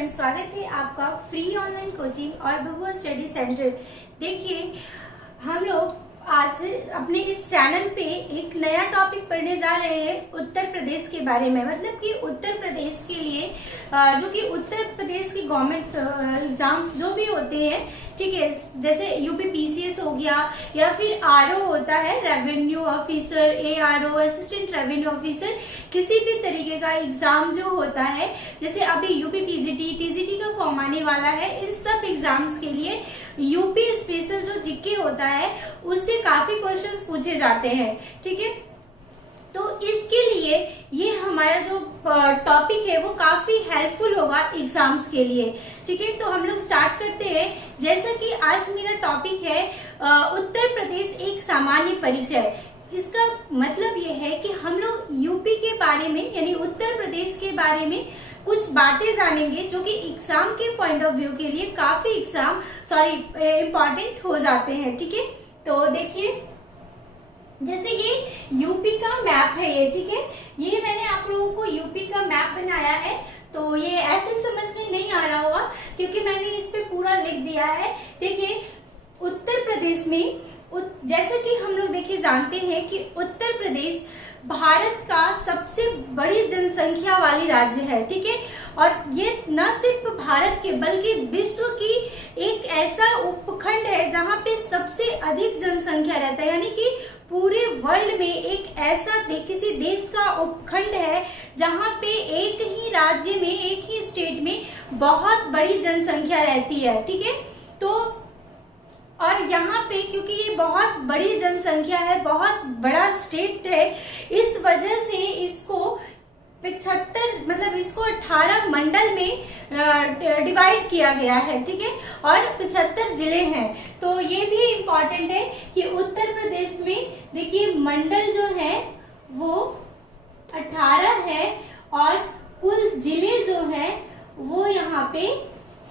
Friends, स्वागत है आपका फ्री ऑनलाइन कोचिंग और बबुआ स्टडी सेंटर। देखिए, हम लोग आज अपने इस चैनल पे एक नया टॉपिक पढ़ने जा रहे हैं उत्तर प्रदेश के बारे में। मतलब कि उत्तर प्रदेश के लिए जो कि उत्तर प्रदेश की गवर्नमेंट एग्जाम्स जो भी होते हैं, ठीक है, जैसे यूपी पीसीएस हो गया या फिर आरओ होता है, revenue officer, ARO, assistant revenue officer, किसी भी तरीके का एग्जाम जो होता है, जैसे अभी यूपी पीजीटी, टीजीटी का फॉर्म आने वाला है, इन सब एग्जाम्स के लिए यूपी स्पेशल जो जीके होता है उससे काफी क्वेश्चंस पूछे जाते हैं। ठीक है, तो इसके लिए ये हमारा जो टॉपिक है वो काफी हेल्पफुल होगा एग्जाम्स के लिए। ठीक है, तो हम लोग स्टार्ट करते हैं। जैसा कि आज मेरा टॉपिक है उत्तर प्रदेश एक सामान्य परिचय। इसका मतलब ये है कि हम लोग यूपी के बारे में यानी उत्तर प्रदेश के बारे में कुछ बातें जानेंगे जो कि एग्जाम के पॉइंट ऑफ व्यू के लिए काफी इम्पोर्टेंट हो जाते हैं। ठीक है, तो देखिए, जैसे ये यूपी का मैप है, ये ठीक है, ये मैंने आप लोगों को यूपी का मैप बनाया है। तो ये ऐसे समझ में नहीं आ रहा होगा क्योंकि मैंने इस पे पूरा लिख दिया है। देखिए, उत्तर प्रदेश में जैसे कि हम लोग देखिए जानते हैं कि उत्तर प्रदेश भारत का सबसे बड़ी जनसंख्या वाली राज्य है। ठीक है, और ये न सिर्फ भारत के बल्कि विश्व की एक ऐसा उपखंड है जहाँ पे सबसे अधिक जनसंख्या रहता है, यानी कि पूरे वर्ल्ड में एक ऐसा किसी देश का उपखंड है जहाँ पे एक ही राज्य में, एक ही स्टेट में बहुत बड़ी जनसंख्या रहती है। ठीक है, तो और यहाँ पे क्योंकि ये बहुत बड़ी जनसंख्या है, बहुत बड़ा स्टेट है, इस वजह से इसको 18 मंडल में डिवाइड किया गया है। ठीक है, और 75 जिले हैं। तो ये भी इम्पोर्टेंट है कि उत्तर प्रदेश में देखिए मंडल जो है वो 18 है और कुल जिले जो है वो यहाँ पे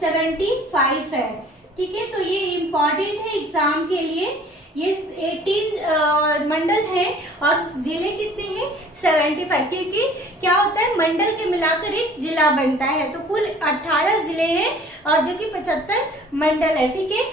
75 है। ठीक है, तो ये इम्पोर्टेंट है एग्जाम के लिए। ये 18 मंडल है और जिले कितने हैं? 75, क्योंकि क्या होता है मंडल के मिलाकर एक जिला बनता है। तो कुल 18 जिले हैं और जो कि 75 मंडल है। ठीक है,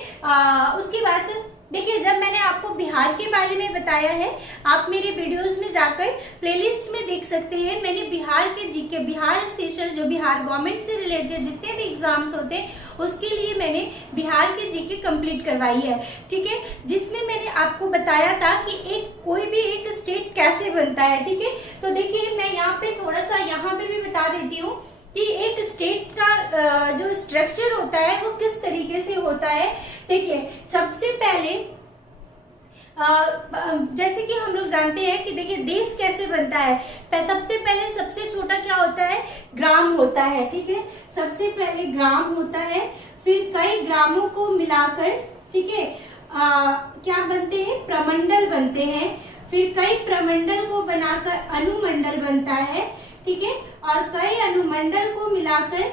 उसके बाद देखिए, जब मैंने आपको बिहार के बारे में बताया है, आप मेरे वीडियोस में जाकर प्लेलिस्ट में देख सकते हैं। मैंने बिहार के जीके, बिहार स्पेशल, जो बिहार गवर्नमेंट से रिलेटेड जितने भी एग्जाम्स होते हैं उसके लिए मैंने बिहार के जीके कंप्लीट करवाई है। ठीक है, जिसमें मैंने आपको बताया था कि कोई भी एक स्टेट कैसे बनता है। ठीक है, तो देखिए, मैं यहाँ पे थोड़ा सा यहाँ पे भी बता देती हूँ कि एक स्टेट का जो स्ट्रक्चर होता है वो किस तरीके से होता है। देखिए, सबसे पहले जैसे कि हम लोग जानते हैं कि देखिए देश कैसे बनता है। सबसे पहले सबसे छोटा क्या होता है? ग्राम होता है। ठीक है, सबसे पहले ग्राम होता है, फिर कई ग्रामों को मिलाकर, ठीक है, क्या बनते हैं? प्रमंडल बनते हैं। फिर कई प्रमंडल को बनाकर अनुमंडल बनता है। ठीक है, और कई अनुमंडल को मिलाकर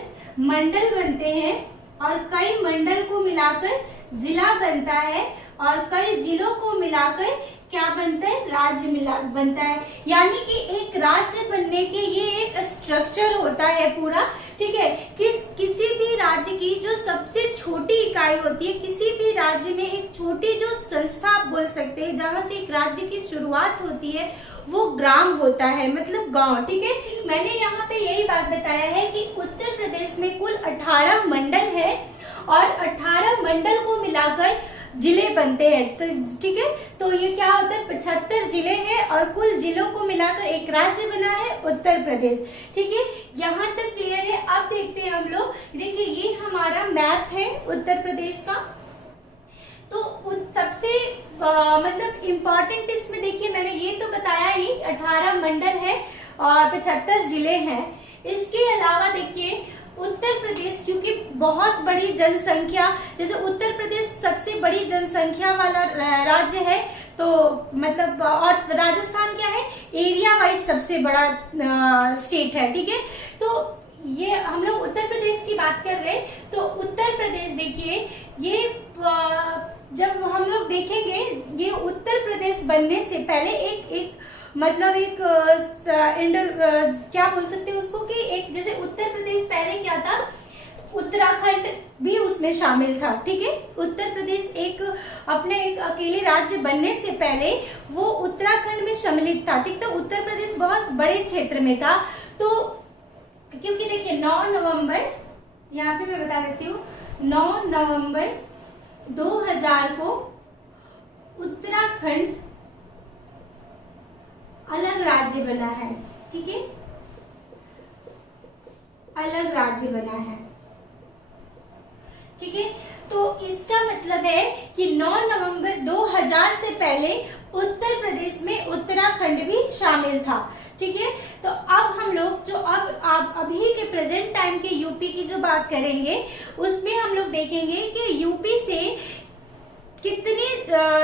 मंडल बनते हैं और कई मंडल को मिलाकर जिला बनता है और कई जिलों को मिलाकर क्या बनता है? राज्य बनता है। यानी कि एक राज्य बनने के ये एक स्ट्रक्चर होता है पूरा। ठीक है, किसी भी राज्य की जो सबसे छोटी इकाई होती है, किसी भी राज्य में एक छोटी जो संस्था आप बोल सकते हैं जहां से एक राज्य की शुरुआत होती है, वो ग्राम होता है, मतलब गांव। ठीक है, मैंने यहाँ पे यही बात बताया है कि उत्तर प्रदेश में कुल 18 मंडल है और 18 मंडल को मिलाकर जिले बनते हैं। तो ठीक है, तो ये क्या होता है? 75 जिले हैं और कुल जिलों को मिलाकर एक राज्य बना है उत्तर प्रदेश। ठीक है, यहाँ तक क्लियर है। अब देखते हैं हम लोग। देखिए, ये हमारा मैप है उत्तर प्रदेश का। तो सबसे मतलब इम्पोर्टेंट इसमें देखिए, मैंने ये तो बताया ही 18 मंडल है और 75 जिले हैं। इसके अलावा देखिए, उत्तर प्रदेश क्योंकि बहुत बड़ी जनसंख्या, जैसे उत्तर प्रदेश सबसे बड़ी जनसंख्या वाला राज्य है, तो मतलब, और राजस्थान क्या है? एरिया वाइज सबसे बड़ा स्टेट है। ठीक है, तो ये हम लोग उत्तर प्रदेश की बात कर रहे हैं। तो उत्तर प्रदेश देखिए, ये जब हम लोग देखेंगे, ये उत्तर प्रदेश बनने से पहले एक मतलब क्या बोल सकते हैं उसको, कि एक जैसे उत्तर प्रदेश पहले क्या था? उत्तराखंड भी उसमें शामिल था, ठीक है। उत्तर प्रदेश एक अकेले राज्य बनने से पहले वो उत्तराखंड में सम्मिलित था, ठीक। तो उत्तर प्रदेश बहुत बड़े क्षेत्र में था। तो क्योंकि देखिए 9 नवंबर, यहाँ पे मैं बता देती हूँ, 9 नवंबर 2000 को उत्तराखंड अलग राज्य बना है, ठीक है, अलग राज्य बना है, ठीक है। तो इसका मतलब है कि 9 नवंबर 2000 से पहले उत्तर प्रदेश में उत्तराखंड भी शामिल था, ठीक है। तो अब हम लोग जो अब अभी के प्रेजेंट टाइम के यूपी की जो बात करेंगे, उसमें हम लोग देखेंगे कि यूपी से कितनी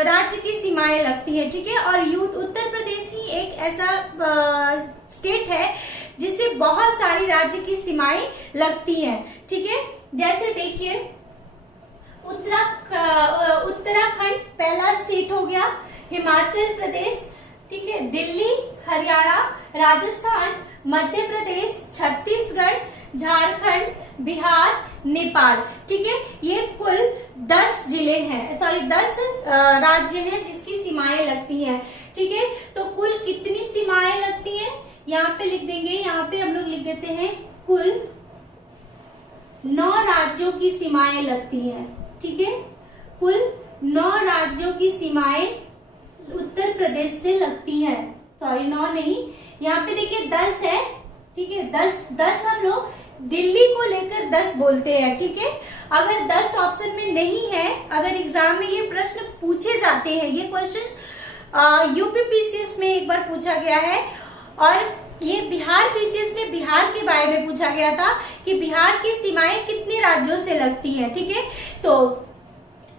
राज्य की सीमाएं लगती है, ठीक है। और उत्तर प्रदेश ही एक ऐसा स्टेट है जिससे बहुत सारी राज्य की सीमाएं लगती हैं, ठीक है। जैसे देखिए उत्तराखंड पहला स्टेट हो गया, हिमाचल प्रदेश, ठीक है, दिल्ली, हरियाणा, राजस्थान, मध्य प्रदेश, छत्तीसगढ़, झारखंड, बिहार, नेपाल, ठीक है। ये कुल 10 जिले हैं, सॉरी 10 राज्य हैं जिसकी सीमाएं लगती हैं, ठीक है। तो कुल कितनी सीमाएं लगती हैं यहाँ पे लिख देंगे, यहाँ पे हम लोग लिख देते हैं कुल 9 राज्यों की सीमाएं लगती हैं, ठीक है। कुल 9 राज्यों की सीमाएं उत्तर प्रदेश से लगती हैं, सॉरी 9 नहीं, यहाँ पे देखिए 10 है, ठीक है। 10 हम लोग दिल्ली को लेकर 10 बोलते हैं, ठीक है। अगर 10 ऑप्शन में नहीं है, अगर एग्जाम में ये प्रश्न पूछे जाते हैं, ये क्वेश्चन यूपीपीसीएस में एक बार पूछा गया है, और ये बिहार पीसीएस में बिहार के बारे में पूछा गया था कि बिहार की सीमाएं कितने राज्यों से लगती है, ठीक है। तो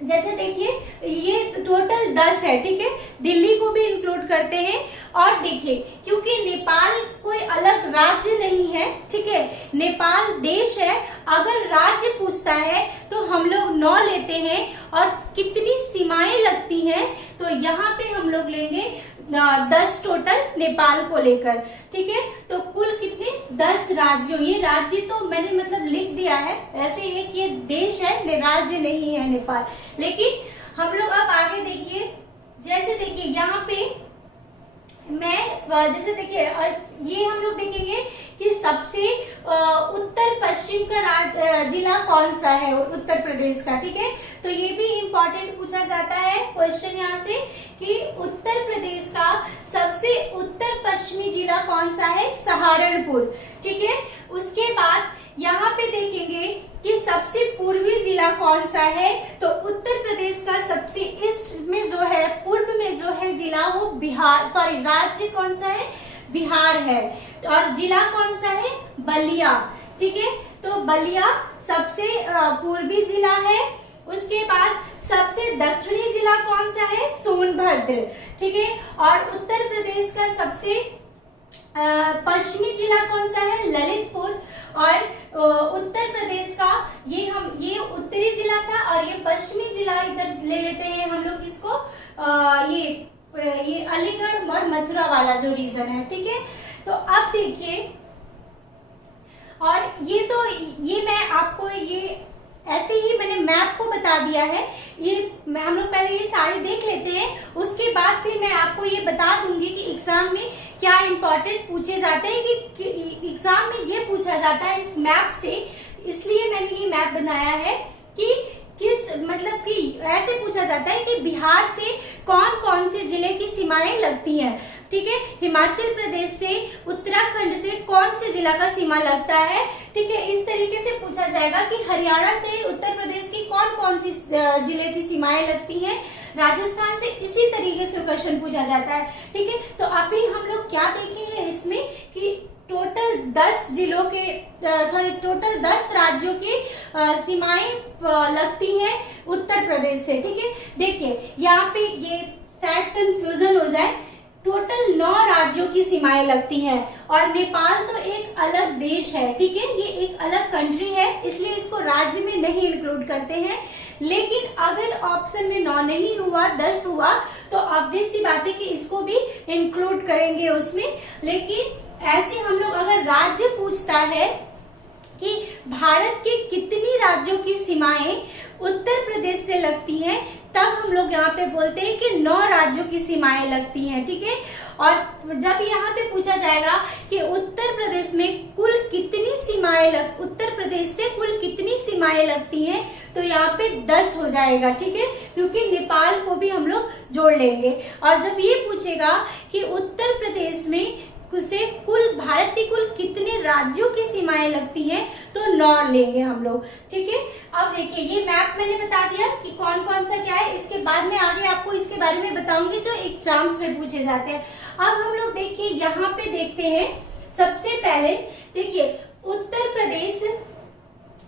जैसे देखिए ये टोटल 10 है, ठीक है, दिल्ली को भी इंक्लूड करते हैं। और देखिए क्योंकि नेपाल कोई अलग राज्य नहीं है, ठीक है, नेपाल देश है, अगर राज्य पूछता है तो हम लोग 9 लेते हैं, और कितनी सीमाएं लगती हैं तो यहाँ पे हम लोग लेंगे 10 टोटल नेपाल को लेकर, ठीक है। तो कुल कितने 10 राज्यों, ये राज्य तो मैंने मतलब लिख दिया है, ऐसे एक ये देश है, राज्य नहीं है नेपाल। लेकिन हम लोग अब आगे देखिए, जैसे देखिए यहाँ पे मैं जैसे देखिए ये हम लोग देखेंगे कि सबसे उत्तर पश्चिम का जिला कौन सा है उत्तर प्रदेश का, ठीक है। तो ये भी इम्पोर्टेंट पूछा जाता है क्वेश्चन यहाँ से कि उत्तर प्रदेश का सबसे उत्तर पश्चिमी जिला कौन सा है, सहारनपुर, ठीक है। उसके बाद यहाँ पे देखेंगे कि सबसे पूर्वी जिला कौन सा है, तो उत्तर प्रदेश का सबसे ईस्ट में जो है, पूर्व में जो है जिला, वो बिहार, सॉरी राज्य कौन सा है, बिहार है। और जिला कौन सा है, बलिया, ठीक है। तो बलिया सबसे पूर्वी जिला है। उसके बाद सबसे दक्षिणी जिला कौन सा है, सोनभद्र, ठीक है। और उत्तर प्रदेश का सबसे पश्चिमी जिला कौन सा है, ललितपुर। और उत्तर प्रदेश का ये उत्तरी जिला था, और ये पश्चिमी जिला इधर ले लेते हैं हम लोग इसको, ये अलीगढ़ और मथुरा वाला जो रीजन है, ठीक है। तो अब देखिए, और ये मैं आपको ये ऐसे ही मैंने मैप को बता दिया है, ये हम लोग पहले ये सारे देख लेते हैं, उसके बाद फिर मैं आपको ये बता दूंगी कि एग्जाम में क्या इंपॉर्टेंट पूछे जाते हैं, कि एग्जाम में ये पूछा जाता है इस मैप से, इसलिए मैंने ये मैप बनाया है कि किस मतलब कि ऐसे पूछा जाता है कि बिहार से कौन कौन से जिले की सीमाएं लगती हैं, ठीक है। हिमाचल प्रदेश से, उत्तराखंड से कौन से जिला का सीमा लगता है, ठीक है। इस तरीके से पूछा जाएगा कि हरियाणा से उत्तर प्रदेश की कौन कौन सी जिले की सीमाएं लगती हैं, राजस्थान से इसी तरीके से क्वेश्चन पूछा जाता है, ठीक है। तो अभी हम लोग क्या देखेंगे इसमें कि टोटल 10 जिलों के टोटल 10 राज्यों की सीमाएं लगती हैं उत्तर प्रदेश से, ठीक है। देखिए यहाँ पे ये शायद कंफ्यूजन हो जाए, टोटल 9 राज्यों की सीमाएं लगती हैं, और नेपाल तो एक अलग देश है, ठीक है, ये एक अलग कंट्री है, इसलिए इसको राज्य में नहीं इंक्लूड करते हैं। लेकिन अगर ऑप्शन में 9 नहीं हुआ, 10 हुआ, तो ऑब्वियस सी बात है कि इसको भी इंक्लूड करेंगे उसमें। लेकिन ऐसे हम लोग अगर राज्य पूछता है कि भारत के कितनी राज्यों की सीमाएं उत्तर प्रदेश से लगती हैं, तब हम लोग यहाँ पे बोलते हैं कि 9 राज्यों की सीमाएं लगती हैं, ठीक है। और जब यहाँ पे पूछा जाएगा कि उत्तर प्रदेश में कुल कितनी सीमाएं उत्तर प्रदेश से कुल कितनी सीमाएं लगती हैं, तो यहाँ पे 10 हो जाएगा, ठीक है, क्योंकि नेपाल को भी हम लोग जोड़ लेंगे। और जब ये पूछेगा कि उत्तर प्रदेश में से कुल भारत के कुल कितने राज्यों की सीमाएं लगती हैं, तो 9 लेंगे हम लोग, ठीक है। अब देखिए ये मैप मैंने बता दिया कि कौन कौन सा क्या है, इसके बाद में आगे आपको इसके बारे में बताऊंगी जो एग्जाम्स में पूछे जाते हैं। अब हम लोग देखिए यहाँ पे देखते हैं, सबसे पहले देखिए उत्तर प्रदेश,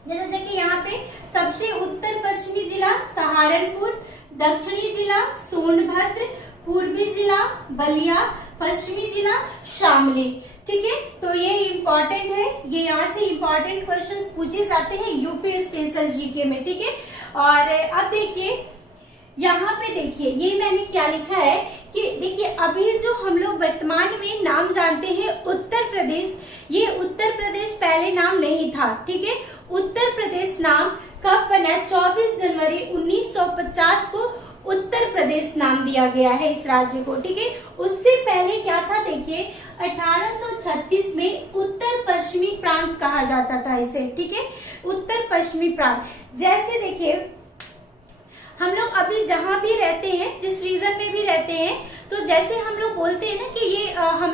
जैसे देखिए यहाँ पे सबसे उत्तर पश्चिमी जिला सहारनपुर, दक्षिणी जिला सोनभद्र, पूर्वी जिला बलिया, पश्चिमी जिला शामली, ठीक है। तो ये इम्पोर्टेंट है, ये यहाँ से इम्पोर्टेंट क्वेश्चंस पूछे जाते हैं यूपी स्पेशल जीके में, ठीक है। और अब देखिए यहाँ पे देखिए ये मैंने क्या लिखा है कि देखिए अभी जो हम लोग वर्तमान में नाम जानते हैं उत्तर प्रदेश, ये उत्तर प्रदेश पहले नाम नहीं था, ठीक है। उत्तर प्रदेश नाम कब बना? 24 जनवरी 1950 को उत्तर प्रदेश नाम दिया गया है इस राज्य को, ठीक है। उससे पहले क्या था देखिए 1836 में उत्तर पश्चिमी प्रांत कहा जाता था इसे, ठीक है, उत्तर पश्चिमी प्रांत। जैसे देखिए हम लोग अभी जहां भी रहते हैं, जिस रीजन में भी रहते हैं, तो जैसे हम लोग बोलते हैं ना कि ये हम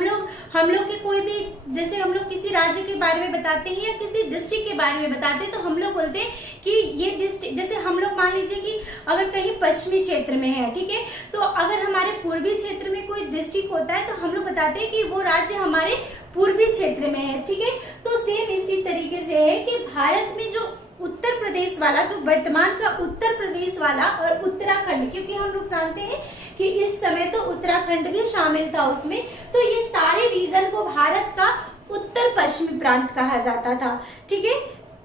लोग के कोई भी, जैसे हम लोग किसी राज्य के बारे में बताते हैं या किसी डिस्ट्रिक्ट के बारे में बताते हैं, तो हम लोग बोलते हैं कि ये डिस्ट्रिक्ट, जैसे हम लोग मान लीजिए कि अगर कहीं पश्चिमी क्षेत्र में है, ठीक है, तो अगर हमारे पूर्वी क्षेत्र में कोई डिस्ट्रिक्ट होता है तो हम लोग बताते हैं कि वो राज्य हमारे पूर्वी क्षेत्र में है, ठीक है। तो सेम इसी तरीके से है कि भारत में जो उत्तर प्रदेश वाला, जो वर्तमान का उत्तर प्रदेश वाला और उत्तराखंड, क्योंकि हम लोग जानते हैं कि इस समय तो उत्तराखंड भी शामिल था उसमें, तो ये सारे रीजन को भारत का उत्तर पश्चिमी प्रांत कहा जाता था, ठीक है।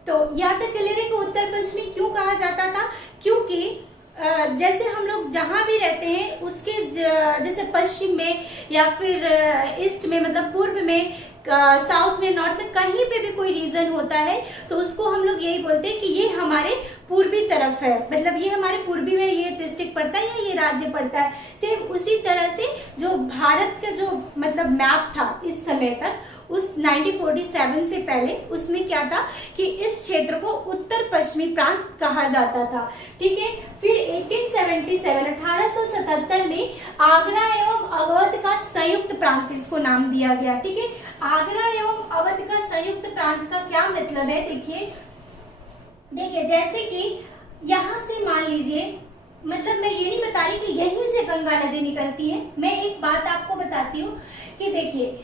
तो यहाँ तक क्लियर है कि उत्तर पश्चिमी क्यों कहा जाता था, क्योंकि जैसे हम लोग जहां भी रहते हैं उसके जैसे पश्चिम में या फिर ईस्ट में, मतलब पूर्व में, साउथ में, नॉर्थ में, कहीं पे भी कोई रीजन होता है तो उसको हम लोग यही बोलते हैं कि ये हमारे पूर्वी तरफ है, मतलब ये हमारे पूर्वी में ये डिस्ट्रिक्ट पड़ता है या ये राज्य पड़ता है। सेम उसी तरह से जो भारत का जो मतलब मैप था इस समय तक, उस 1947 से पहले उसमें क्या था कि इस क्षेत्र को उत्तर पश्चिमी प्रांत कहा जाता था, ठीक है। फिर 1877 में आगरा एवं अवध का संयुक्त प्रांत इसको नाम दिया गया, ठीक है। आगरा एवं अवध का संयुक्त प्रांत का क्या मतलब है, देखिए जैसे कि यहाँ से मान लीजिए, मतलब मैं ये नहीं बता रही कि यहीं से गंगा नदी निकलती है, मैं एक बात आपको बताती हूँ कि देखिए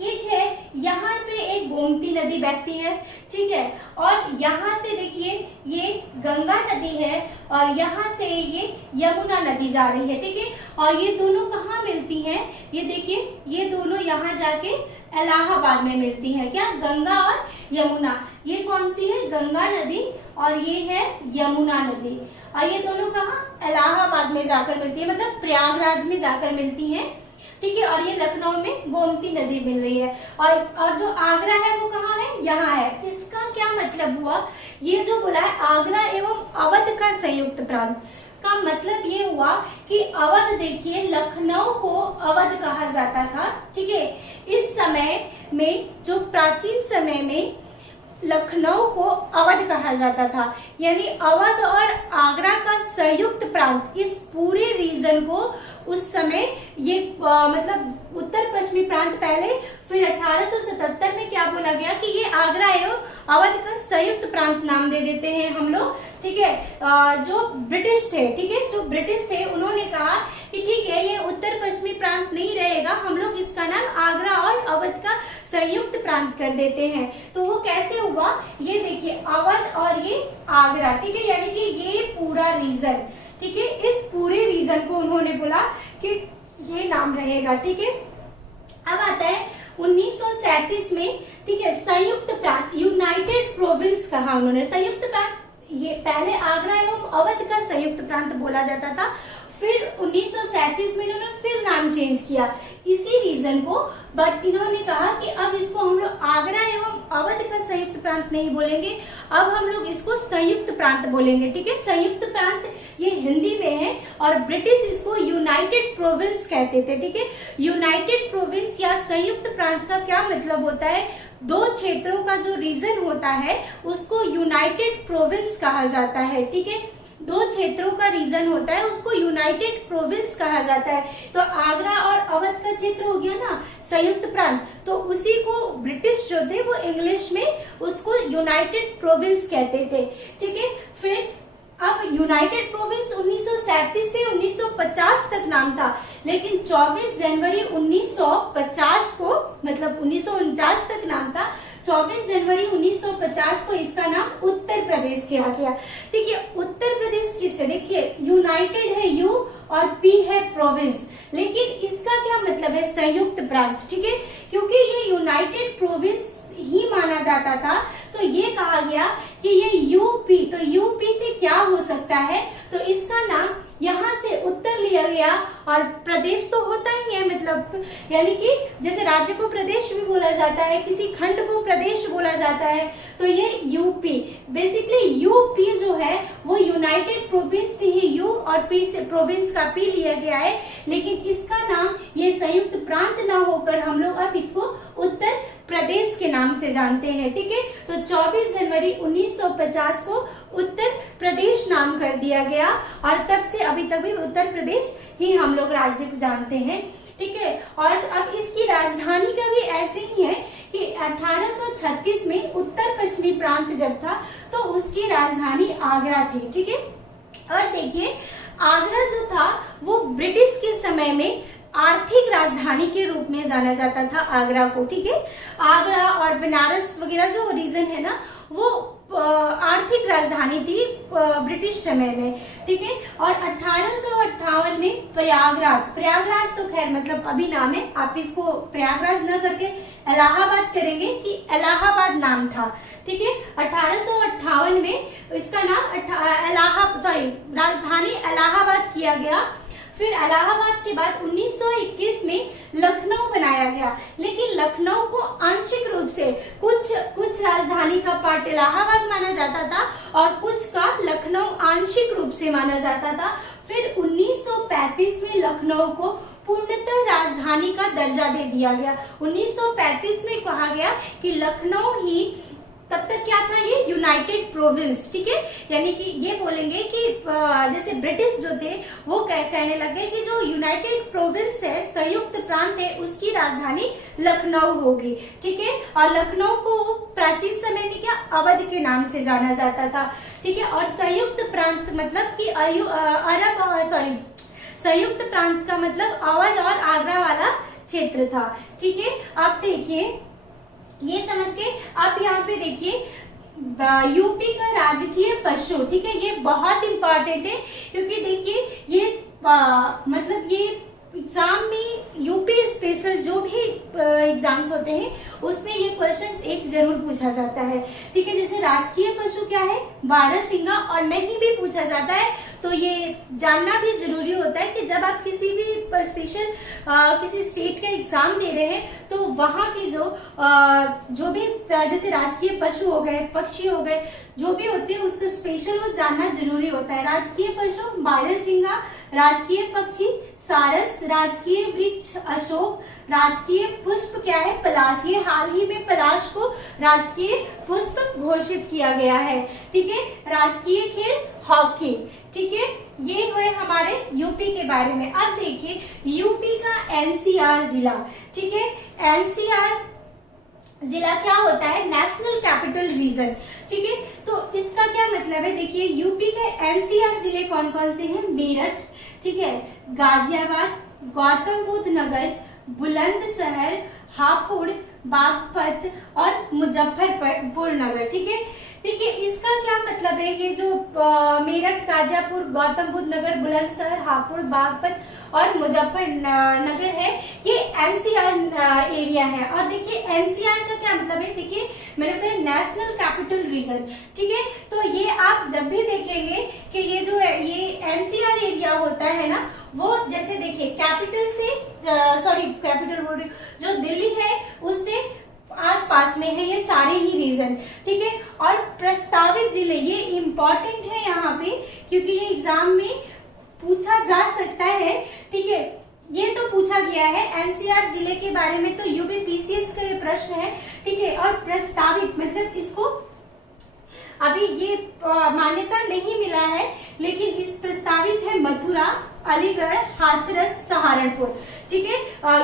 एक है यहाँ पे एक गोमती नदी बहती है, ठीक है, और यहाँ से देखिए ये गंगा नदी है और यहाँ से ये यमुना नदी जा रही है, ठीक है। और ये दोनों कहाँ मिलती हैं, ये देखिए ये दोनों यहाँ जाके इलाहाबाद में मिलती हैं, क्या, गंगा और यमुना। ये कौन सी है, गंगा नदी, और ये है यमुना नदी, और ये दोनों कहाँ, इलाहाबाद में जाकर मिलती है, मतलब प्रयागराज में जाकर मिलती हैं, ठीक है। और ये लखनऊ में गोमती नदी मिल रही है, और जो आगरा है वो कहाँ है, यहाँ है। इसका क्या मतलब हुआ, ये जो बोला है आगरा एवं अवध का संयुक्त प्रांत का मतलब ये हुआ कि अवध, देखिए लखनऊ को अवध कहा जाता था, ठीक है। इस समय में, जो प्राचीन समय में लखनऊ को अवध कहा जाता था, यानी अवध और आगरा का संयुक्त प्रांत, इस पूरे रीजन को उस समय ये मतलब उत्तर पश्चिमी प्रांत पहले, फिर 1877 में क्या बोला गया कि ये आगरा एवं अवध का संयुक्त प्रांत नाम दे देते हैं हम लोग, ठीक है। जो ब्रिटिश थे, ठीक है, जो ब्रिटिश थे उन्होंने कहा कि ठीक है ये उत्तर पश्चिमी प्रांत नहीं रहेगा, हम लोग इसका नाम आगरा और अवध का संयुक्त प्रांत कर देते हैं। तो वो कैसे हुआ, ये देखिए अवध और ये आगरा, ठीक है, यानी कि ये पूरा रीजन, ठीक है, इस पूरे रीजन को उन्होंने बोला कि ये नाम रहेगा, ठीक है। अब आता है 1937 में, ठीक है, संयुक्त प्रांत, यूनाइटेड प्रोविंस कहा उन्होंने, संयुक्त प्रांत, ये पहले आगरा एवं अवध का संयुक्त प्रांत बोला जाता था, फिर 1937 में इन्होंने फिर नाम चेंज किया इसी रीजन को, बट इन्होंने कहा कि अब इसको हम लोग आगरा एवं अवध का संयुक्त प्रांत नहीं बोलेंगे, अब हम लोग इसको संयुक्त प्रांत बोलेंगे। ठीक है, संयुक्त प्रांत ये हिंदी में है और ब्रिटिश इसको यूनाइटेड प्रोविंस कहते थे। ठीक है, यूनाइटेड प्रोविंस या संयुक्त प्रांत का क्या मतलब होता है, दो क्षेत्रों का जो रीजन होता है उसको यूनाइटेड प्रोविंस कहा जाता है। ठीक है, दो क्षेत्रों का रीजन होता है उसको यूनाइटेड प्रोविंस कहा जाता है। तो आगरा और अवध का क्षेत्र हो गया ना संयुक्त प्रांत, तो उसी को ब्रिटिश जो थे वो इंग्लिश में उसको यूनाइटेड प्रोविंस कहते थे। ठीक है, फिर अब यूनाइटेड प्रोविंस 1937 से 1950 तक नाम था, लेकिन 24 जनवरी 1950 को, मतलब 1949 तक नाम था, 24 जनवरी 1950 को इसका नाम उत्तर प्रदेश किया गया। देखिए उत्तर प्रदेश किससे, देखिए यूनाइटेड है यू और पी है प्रोविंस, लेकिन इसका क्या मतलब है, संयुक्त प्रांत। ठीक है, क्योंकि ये यूनाइटेड प्रोविंस ही माना जाता था तो ये कहा गया कि ये यूपी, तो यूपी से क्या हो सकता है, तो इसका नाम यहाँ से उत्तर लिया गया। और प्रदेश तो होता ही है, मतलब यानी कि जैसे राज्य को प्रदेश भी बोला जाता है, किसी खंड को प्रदेश बोला जाता है, तो ये यूपी, बेसिकली यूपी जो है वो यूनाइटेड प्रोविंस से ही यू और पी से प्रोविंस का पी लिया गया है, लेकिन इसका नाम ये संयुक्त प्रांत ना होकर हम लोग अब इसको उत्तर प्रदेश के नाम से जानते हैं। ठीक है, तो 24 जनवरी 1950 को उत्तर प्रदेश नाम कर दिया गया और तब से अभी तक भी उत्तर प्रदेश ही हम लोग राज्य को जानते हैं। ठीक है, और अब इसकी राजधानी का भी ऐसे ही है कि 1836 में उत्तर पश्चिमी प्रांत जब था तो उसकी राजधानी आगरा थी। ठीक है, और देखिए आगरा जो था वो ब्रिटिश के समय में आर्थिक राजधानी के रूप में जाना जाता था आगरा को। ठीक है, आगरा और बनारस वगैरह जो रीजन है ना वो आर्थिक राजधानी थी ब्रिटिश समय में। ठीक है, और 1858 में प्रयागराज तो खैर मतलब अभी नाम है, आप इसको प्रयागराज न करके इलाहाबाद करेंगे कि इलाहाबाद नाम था। ठीक है, 1858 में इसका नाम राजधानी इलाहाबाद किया गया। फिर इलाहाबाद के बाद 1921 में लखनऊ बनाया गया, लेकिन लखनऊ को आंशिक रूप से कुछ राजधानी का पार्ट इलाहाबाद माना जाता था और कुछ का लखनऊ आंशिक रूप से माना जाता था। फिर 1935 में लखनऊ को पूर्णतः राजधानी का दर्जा दे दिया गया। 1935 में कहा गया कि लखनऊ ही, तब तक क्या था ये यूनाइटेड प्रोविंस। ठीक है, यानी कि ये बोलेंगे कि जैसे ब्रिटिश जो थे वो कहने लगे कि जो यूनाइटेड प्रोविंस है, संयुक्त प्रांत है, उसकी राजधानी लखनऊ होगी। ठीक है, और लखनऊ को प्राचीन समय में क्या अवध के नाम से जाना जाता था। ठीक है, और संयुक्त प्रांत मतलब कि संयुक्त प्रांत का मतलब अवध और आगरा वाला क्षेत्र था। ठीक है, अब देखिए ये समझ के आप यहाँ पे देखिए यूपी का राजकीय पशु। ठीक है, ये बहुत इंपॉर्टेंट है क्योंकि देखिए ये मतलब ये एग्जाम में यूपी स्पेशल जो भी एग्जाम्स होते हैं उसमें ये क्वेश्चंस एक जरूर पूछा जाता है। ठीक है, जैसे राजकीय पशु क्या है, बारहसिंगा, और नहीं भी पूछा जाता है तो ये जानना भी जरूरी होता है कि जब आप किसी भी स्पेशल किसी स्टेट का एग्जाम दे रहे हैं तो वहाँ की जो भी जैसे राजकीय पशु हो गए, पक्षी हो गए, जो भी होते हैं उसको स्पेशल वो जानना जरूरी होता है। राजकीय पशु बारहसिंगा, राजकीय पक्षी सारस, राजकीय वृक्ष अशोक, राजकीय पुष्प क्या है, पलाश। ये हाल ही में पलाश को राजकीय पुष्प घोषित किया गया है। ठीक है, राजकीय खेल हॉकी। ठीक है, ये हुए हमारे यूपी के बारे में। अब देखिए यूपी का एनसीआर जिला। ठीक है, एनसीआर जिला क्या होता है, नेशनल कैपिटल रीजन। ठीक है, तो इसका क्या मतलब है, देखिए यूपी के एनसीआर जिले कौन कौन से हैं, मेरठ, ठीक है, गाजियाबाद, गौतम बुद्ध नगर, बुलंदशहर, हापुड़, बागपत और मुजफ्फरपुर नगर। ठीक है, देखिए इसका क्या मतलब है, ये जो मेरठ, गाजियापुर, गौतम बुद्ध नगर, बुलंदशहर, हापुड़, बागपत और मुजफ्फरनगर है, ये एनसीआर एरिया है। और देखिए एनसीआर का क्या मतलब है, देखिए मैंने बताया नेशनल कैपिटल रीजन, ठीक है। तो ये आप जब भी देखेंगे कि ये जो है ये एनसीआर एरिया होता है ना, वो जैसे देखिए कैपिटल से कैपिटल बोल रही हूँ, जो दिल्ली है उससे आसपास में है ये सारे ही रीजन, ठीक है। और प्रस्तावित जिले, ये इम्पोर्टेंट है यहाँ पे क्योंकि ये एग्जाम में पूछा जा सकता है, ठीक है। ये तो पूछा गया है एनसीआर जिले के बारे में, तो यूपीपीसीएस का ये प्रश्न है, ठीक है। और प्रस्तावित मतलब इसको अभी ये मान्यता नहीं मिला है, लेकिन इस प्रस्तावित है मथुरा, अलीगढ़, हाथरस, सहारनपुर, ठीक है।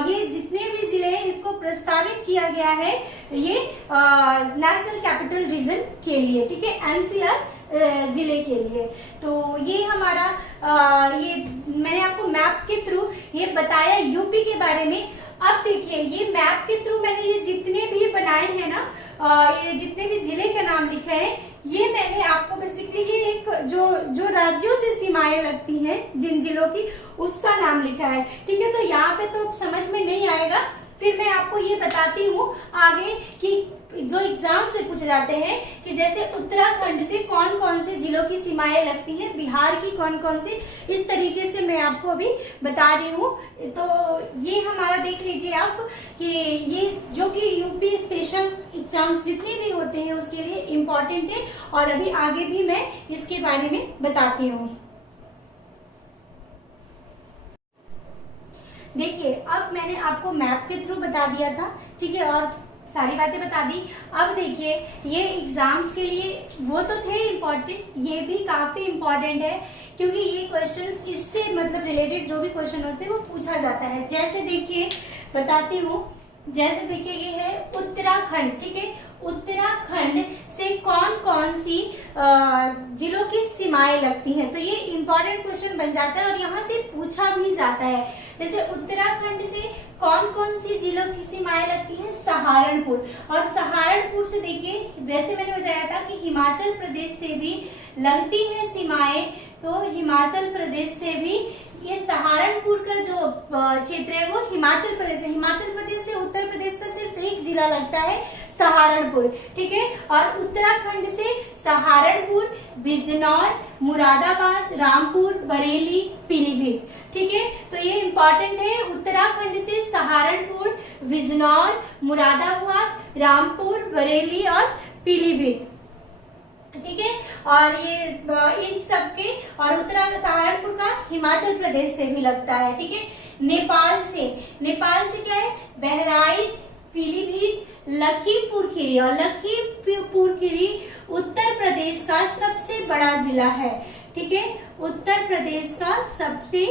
ये जितने भी जिले हैं इसको प्रस्तावित किया गया है ये नेशनल कैपिटल रीजन के लिए, ठीक है, एनसीआर जिले के लिए। तो ये हमारा ये मैंने आपको मैप के थ्रू ये बताया यूपी के बारे में। अब देखिए ये मैप के थ्रू मैंने ये जितने भी बनाए हैं ना, ये जितने भी जिले का नाम लिखे हैं, ये मैंने आपको बेसिकली ये एक जो राज्यों से सीमाएं लगती हैं जिन जिलों की, उसका नाम लिखा है, ठीक है। तो यहाँ पे तो समझ में नहीं आएगा, फिर मैं आपको ये बताती हूँ आगे कि जो एग्जाम से पूछे जाते हैं कि जैसे उत्तराखंड से कौन कौन से जिलों की सीमाएं लगती हैं, बिहार की कौन कौन सी, इस तरीके से मैं आपको अभी बता रही हूँ। तो ये हमारा देख लीजिए आप कि ये जो कि यूपी स्पेशल एग्जाम्स जितने भी होते हैं उसके लिए इम्पोर्टेंट है, और अभी आगे भी मैं इसके बारे में बताती हूँ। देखिए अब मैंने आपको मैप के थ्रू बता दिया था, ठीक है, और सारी बातें बता दी। अब देखिए ये एग्जाम्स के लिए वो तो थे इम्पोर्टेंट, ये भी काफी इम्पोर्टेंट है क्योंकि ये क्वेश्चंस इससे मतलब रिलेटेड जो भी क्वेश्चन होते हैं वो पूछा जाता है। जैसे देखिए बताती हूँ, जैसे देखिए ये है उत्तराखंड, ठीक है। उत्तराखंड से कौन कौन सी जिलों की सीमाएं लगती हैं, तो ये इम्पोर्टेंट क्वेश्चन बन जाता है और यहाँ से पूछा भी जाता है। जैसे उत्तराखंड से कौन कौन सी जिलों की सीमाएं लगती हैं, सहारनपुर, और सहारनपुर से देखिए जैसे मैंने बताया था कि हिमाचल प्रदेश से भी लगती है सीमाएं, तो हिमाचल प्रदेश से भी ये सहारनपुर का जो क्षेत्र है वो हिमाचल प्रदेश है। हिमाचल प्रदेश से उत्तर प्रदेश का सिर्फ एक जिला लगता है, सहारनपुर, ठीक है। और उत्तराखंड से सहारनपुर, बिजनौर, मुरादाबाद, रामपुर, बरेली, पीलीभीत, ठीक है। तो ये इम्पोर्टेंट है, उत्तराखंड से सहारनपुर, बिजनौर, मुरादाबाद, रामपुर, बरेली और पीलीभीत, ठीक है। और ये इन सब के और सहारनपुर का हिमाचल प्रदेश से भी लगता है, ठीक है। नेपाल से क्या है, बहराइच, पीलीभीत, लखीमपुर खीरी, और लखीमपुर खीरी उत्तर प्रदेश का सबसे बड़ा जिला है, ठीक है, उत्तर प्रदेश का सबसे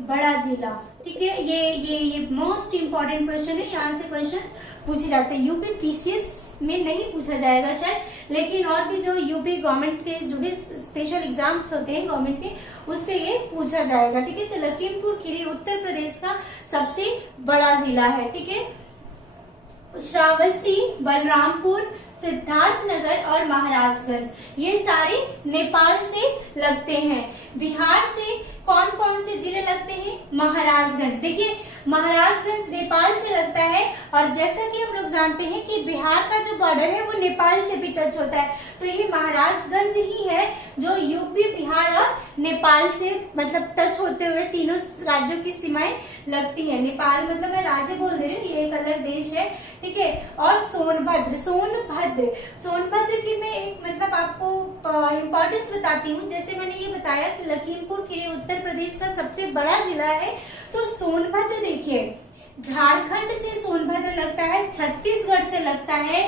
बड़ा जिला, ठीक है। ये मोस्ट इंपॉर्टेंट क्वेश्चन है, यहाँ से क्वेश्चंस पूछे जाते हैं। यूपीपीसीएस में नहीं पूछा जाएगा शायद, लेकिन और भी जो यूपी गवर्नमेंट के जो भी स्पेशल एग्जाम्स होते हैं गवर्नमेंट के, उससे ये पूछा जाएगा, ठीक है। तो लखीमपुर खीरी उत्तर प्रदेश का सबसे बड़ा जिला है, ठीक है। श्रावस्ती, बलरामपुर, सिद्धार्थनगर और महाराजगंज ये सारे नेपाल से लगते हैं। बिहार से कौन कौन से जिले लगते हैं, महाराजगंज, देखिए महाराजगंज नेपाल से लगता है, और जैसा कि हम लोग जानते हैं कि बिहार का जो बॉर्डर है वो नेपाल से भी टच होता है, तो ये महाराजगंज ही है जो यूपी, बिहार और नेपाल से मतलब टच होते हुए तीनों राज्यों की सीमाएं लगती है। नेपाल मतलब मैं राज्य बोल दे रही हूँ, ये एक अलग देश है, ठीक है। और सोनभद्र की मैं एक मतलब आपको इम्पोर्टेंस बताती हूँ। जैसे मैंने ये बताया कि लखीमपुर खीरी उत्तर प्रदेश का सबसे बड़ा जिला है, तो सोनभद्र देखिए झारखंड से सोनभद्र लगता है, छत्तीसगढ़ से लगता है,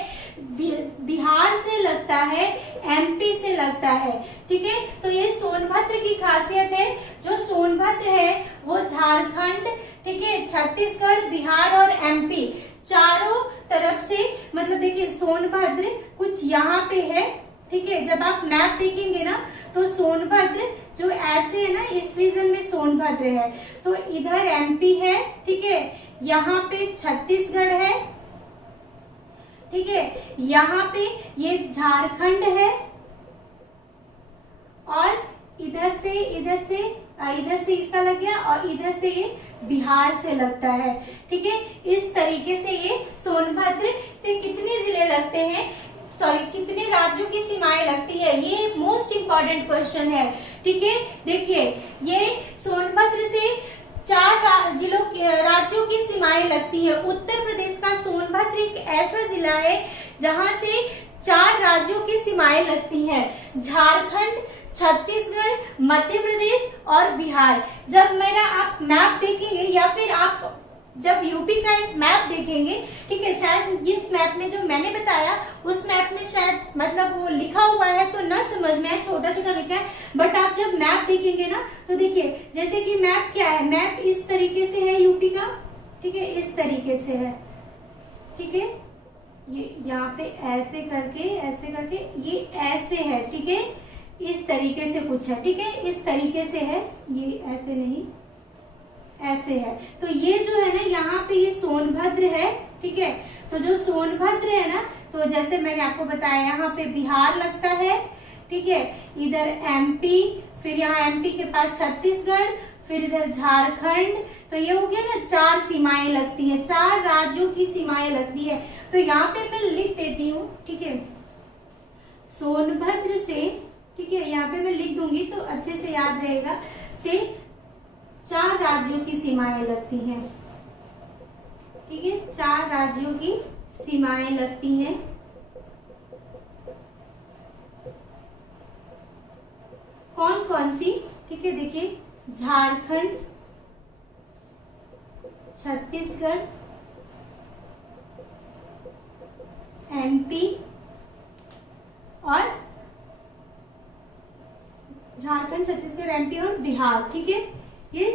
बिहार से लगता है, एमपी से लगता है, ठीक है। तो ये सोनभद्र की खासियत है, जो सोनभद्र है वो झारखंड, ठीक है, छत्तीसगढ़, बिहार और एमपी चारों तरफ से मतलब देखिए सोनभद्र कुछ यहाँ पे है, ठीक है। जब आप मैप देखेंगे ना तो सोनभद्र जो ऐसे है ना, इस रीजन में सोनभद्र है, तो इधर एमपी है, ठीक है, यहाँ पे छत्तीसगढ़ है, ठीक है, यहाँ पे ये झारखंड है, और इधर से इधर से इसका लग गया और इधर से ये बिहार से लगता है। ठीक है, इस तरीके से ये सोनभद्र से कितने जिले लगते हैं, सॉरी कितने राज्यों की सीमाएं लगती है, ये मोस्ट इंपॉर्टेंट क्वेश्चन है। ठीक है, देखिए ये सोनभद्र से 4 राज्यों की सीमाएं लगती है। उत्तर प्रदेश का सोनभद्र एक ऐसा जिला है जहां से 4 राज्यों की सीमाएं लगती हैं, झारखंड, छत्तीसगढ़, मध्य प्रदेश और बिहार। जब मेरा आप मैप देखेंगे या फिर आप जब यूपी का एक मैप देखेंगे, ठीक है, शायद इस मैप में जो मैंने बताया उस मैप में शायद मतलब वो लिखा हुआ है तो न समझ में आए, छोटा छोटा लिखा है, बट आप जब मैप देखेंगे ना तो देखिए जैसे कि मैप क्या है, मैप इस तरीके से है यूपी का, ठीक है, इस तरीके से है। ठीक है, ये यहाँ पे ऐसे करके ये ऐसे है। ठीक है, इस तरीके से कुछ है। ठीक है, इस तरीके से है, ये ऐसे नहीं ऐसे है। तो ये जो है ना यहाँ पे ये सोनभद्र है। ठीक है, तो जो सोनभद्र है ना, तो जैसे मैंने आपको बताया यहाँ पे बिहार लगता है। ठीक है, इधर एमपी, फिर यहाँ एमपी के पास छत्तीसगढ़, फिर इधर झारखंड, तो ये हो गया ना 4 सीमाएं लगती है, 4 राज्यों की सीमाएं लगती है। तो यहाँ पे मैं लिख देती हूँ। ठीक है, सोनभद्र से, ठीक है, यहाँ पे मैं लिख दूंगी तो अच्छे से याद रहेगा, से 4 राज्यों की सीमाएं लगती हैं। ठीक है, 4 राज्यों की सीमाएं लगती हैं। कौन कौन सी? ठीक है, देखिए झारखंड, छत्तीसगढ़, एमपी और झारखंड, छत्तीसगढ़, एमपी और बिहार। ठीक है, ये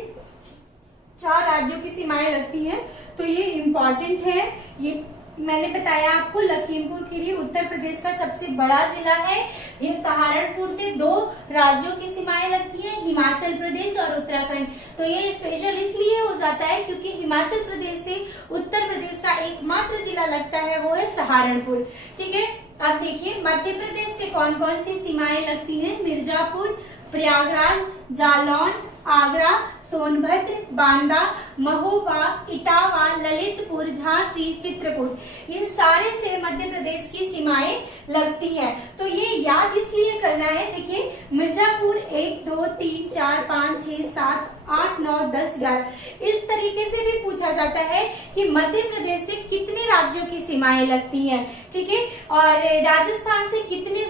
4 राज्यों की सीमाएं लगती हैं। तो ये इम्पॉर्टेंट है। ये मैंने बताया आपको, लखीमपुर खीरी उत्तर प्रदेश का सबसे बड़ा जिला है। ये सहारनपुर से 2 राज्यों की सीमाएं लगती हैं, हिमाचल प्रदेश और उत्तराखंड। तो ये स्पेशल इसलिए हो जाता है क्योंकि हिमाचल प्रदेश से उत्तर प्रदेश का एकमात्र जिला लगता है, वो है सहारनपुर। ठीक है, अब देखिए मध्य प्रदेश से कौन कौन सी सीमाएं लगती हैं। मिर्जापुर, प्रयागराज, जालौन, आगरा, सोनभद्र, बांदा, महोबा, इटावा, ललितपुर, झांसी, चित्रकूट, इन सारे से मध्य प्रदेश की सीमाएं लगती हैं। तो ये याद इसलिए करना है, देखिए मिर्जापुर 1 2 3 4 5 6 7 8 9 10 11 इस तरीके से भी पूछा जाता है कि मध्य प्रदेश से कितने राज्यों की सीमाएं लगती हैं। ठीक है, और राजस्थान से कितने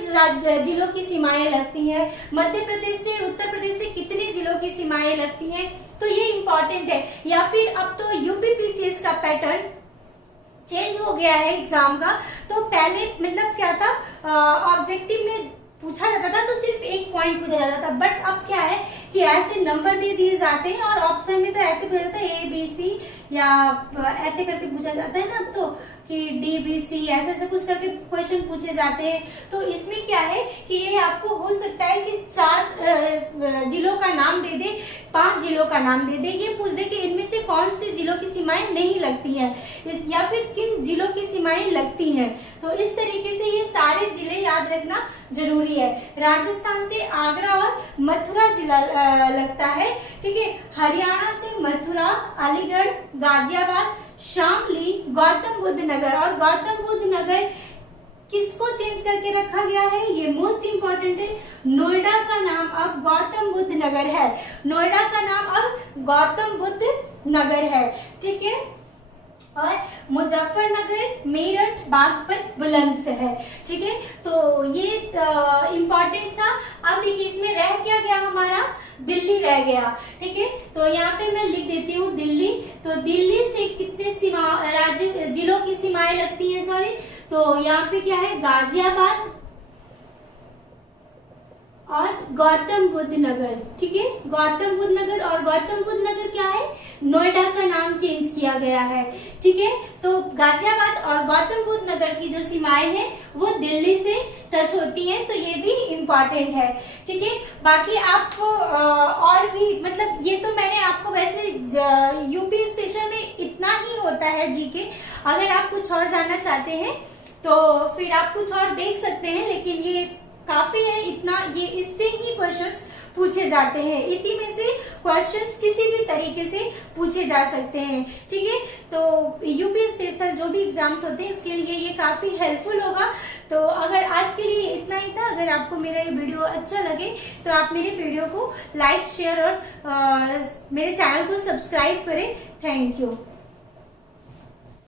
जिलों की सीमाएं लगती हैं, मध्य प्रदेश से उत्तर प्रदेश से कितने जिलों की सीमाएं लगती हैं। तो ये इम्पोर्टेंट है। या फिर अब तो यूपीपीसीएस का पैटर्न चेंज हो गया है एग्जाम का। तो पहले मतलब क्या था, ऑब्जेक्टिव में पूछा जाता था तो सिर्फ एक पॉइंट पूछा जाता था, बट अब क्या है कि ऐसे नंबर दे दिए जाते हैं और ऑप्शन में तो ऐसे पूछा जाता है ABC या ऐसे करके पूछा जाता है ना, अब तो कि DBC ऐसे कुछ करके क्वेश्चन पूछे जाते हैं। तो इसमें क्या है कि ये आपको हो सकता है कि 4 जिलों का नाम दे दे, 5 जिलों का नाम दे दे, ये पूछ दे कि इनमें से कौन सी जिलों की सीमाएं नहीं लगती हैं या फिर किन जिलों की सीमाएं लगती हैं। तो इस तरीके से ये सारे जिले याद रखना जरूरी है। राजस्थान से आगरा और मथुरा जिला लगता है। ठीक है, हरियाणा से मथुरा, अलीगढ़, गाजियाबाद, शामली, गौतम बुद्ध नगर। और गौतम बुद्ध नगर किसको चेंज करके रखा गया है, ये मोस्ट इंपॉर्टेंट है। नोएडा का नाम अब गौतम बुद्ध नगर है, नोएडा का नाम अब गौतम बुद्ध नगर है। ठीक है, और मुजफ्फरनगर, मेरठ, बागपत, बुलंदशहर। ठीक है, तो ये इम्पोर्टेंट था। अब देखिए इसमें रह क्या गया, हमारा दिल्ली रह गया। ठीक है, तो यहाँ पे मैं लिख देती हूँ दिल्ली। तो दिल्ली से कितने जिलों की सीमाएं लगती हैं, सॉरी, तो यहाँ पे क्या है, गाजियाबाद और गौतम बुद्ध नगर। ठीक है, गौतम बुद्ध नगर, और गौतम बुद्ध नगर क्या है, नोएडा का नाम चेंज किया गया है। ठीक है, तो गाजियाबाद और गौतम बुद्ध नगर की जो सीमाएं हैं वो दिल्ली से टच होती हैं, तो ये भी इम्पॉर्टेंट है। ठीक है, बाकी आपको और भी मतलब ये तो मैंने आपको वैसे यूपी स्पेशल में इतना ही होता है जीके। अगर आप कुछ और जानना चाहते हैं तो फिर आप कुछ और देख सकते हैं, लेकिन ये काफी है इतना, ये इससे ही क्वेश्चंस पूछे जाते हैं। इसी में से क्वेश्चंस किसी भी तरीके से पूछे जा सकते हैं, ठीक है। तो यूपीएससी जो भी एग्जाम्स होते हैं उसके लिए ये काफी हेल्पफुल होगा। तो अगर आज के लिए इतना ही था। अगर आपको मेरा ये वीडियो अच्छा लगे तो आप मेरे वीडियो को लाइक, शेयर और मेरे चैनल को सब्सक्राइब करें। Thank you.